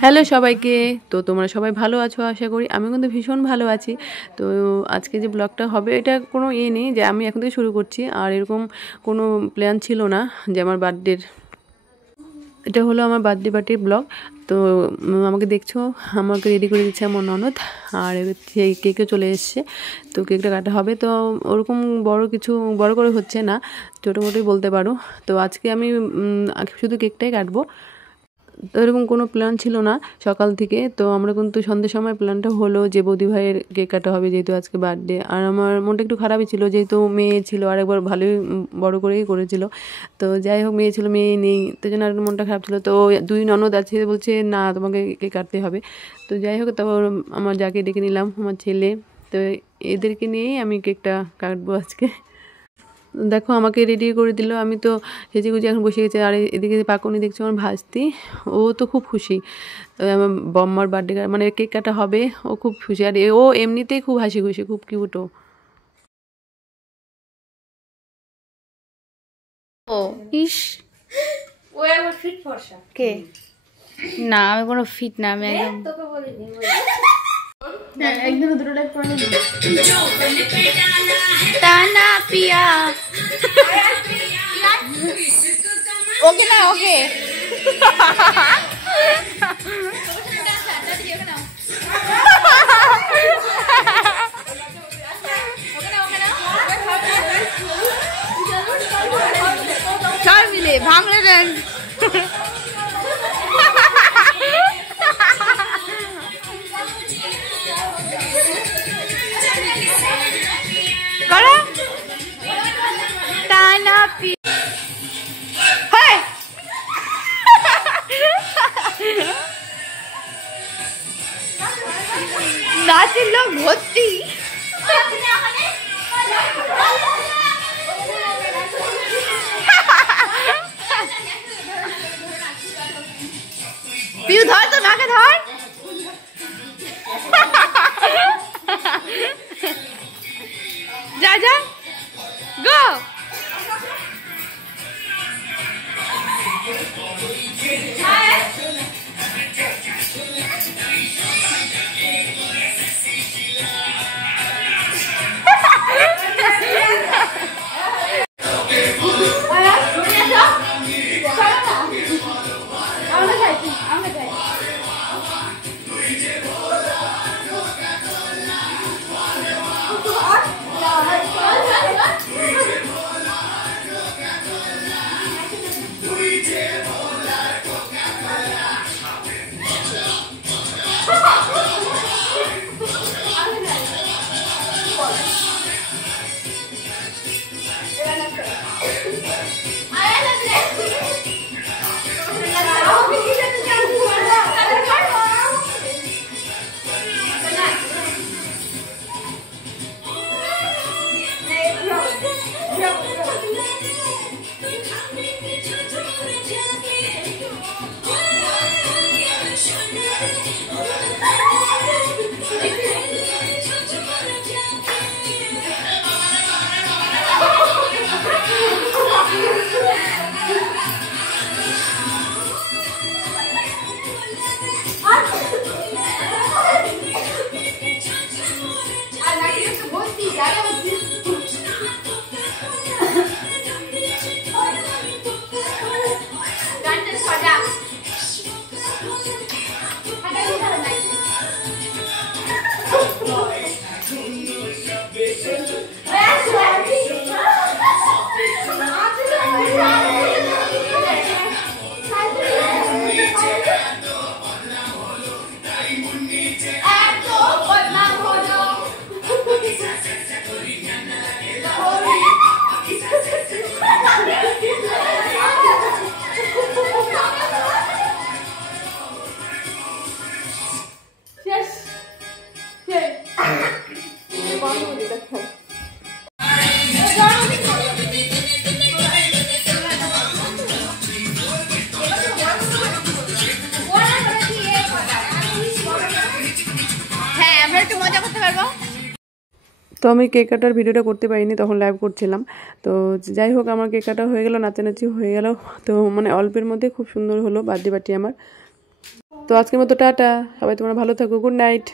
Hello সবাইকে। তো তোমরা সবাই ভালো আছো আশা করি। আমি কিন্তু ভীষণ ভালো আছি। তো আজকে যে ব্লগটা হবে এটা কোনো নেই যে আমি এখন থেকে শুরু করছি, আর এরকম কোনো প্ল্যান ছিল না যে আমার বার্থডের। এটা হলো আমার বার্থডে পার্টির ব্লগ। তো আমাকে দেখছো, আমাকে রেডি করে দিচ্ছে আমার ননদ, আর সেই কেকও চলে এসছে। তো কেকটা কাটা হবে, তো ওরকম বড় করে হচ্ছে না, ছোটো মোটোই বলতে পারো। তো আজকে আমি শুধু কেকটাই কাটবো। তো এরকম কোনো প্ল্যান ছিল না সকাল থেকে। তো আমরা কিন্তু সন্ধ্যের সময় প্ল্যানটা হলো যে বৌদি ভাইয়ের কেক কাটা হবে, যেহেতু আজকে বার্থডে। আর আমার মনটা একটু খারাপই ছিল, যেহেতু মেয়ে ছিল, আর একবার ভালোই বড় করেই করেছিল। তো যাই হোক, মেয়ে ছিল, মেয়ে নেই, তো জন্য আর মনটা খারাপ ছিল। তো দুই ননদ আছে, বলছে না তোমাকে কেক কাটতে হবে। তো যাই হোক, তারপর আমার যাকে ডেকে নিলাম, আমার ছেলে। তো এদেরকে নিয়েই আমি কেকটা কাটবো আজকে। দেখো আমাকে রেডি করে দিল, আমি তো সেজে গুজে এখন বসে গেছি। আর এদিকে পাকুনি দেখছি আমার ভাস্তি, ও তো খুব খুশি। আমার বম্মার বার্থডে মানে কেক কাটা হবে, ও খুব খুশি। আর ও এমনিতেই খুব হাসি খুশি, খুব কিউট ও। ও ইস, ও একবার ফিট ফর্সা কে? না আমি কোনো ফিট না, আমি একদম তোকে বলিনি। একদিন দুটো টাইপ করে নিবি। টানা পিয়া। ওকে না ওকে। সবাই মিলে ভাঙলে দেন। করো টানা পি। হাই নাচের লোক ভর্তি। পিউ ধর, তো মাকে ধর। যা যা গো। হ্যাঁ আমরা একটু মজা করতে পারবো। তো আমি কেক কাটার ভিডিওটা করতে পারিনি, তখন লাইভ করছিলাম। তো যাই হোক, আমার কেক কাটা হয়ে গেল, নাচানাচি হয়ে গেল। তো মানে অল্পের মধ্যে খুব সুন্দর হলো বার্থডে পার্টি আমার। তো আজকের মতো টাটা, সবাই তোমরা ভালো থাকো, গুড নাইট।